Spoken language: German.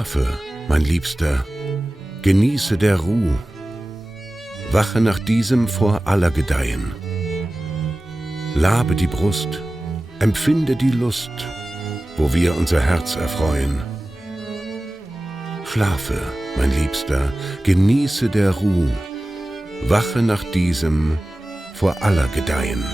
Schlafe, mein Liebster, genieße der Ruh, wache nach diesem vor aller Gedeihen. Labe die Brust, empfinde die Lust, wo wir unser Herz erfreuen. Schlafe, mein Liebster, genieße der Ruh, wache nach diesem vor aller Gedeihen.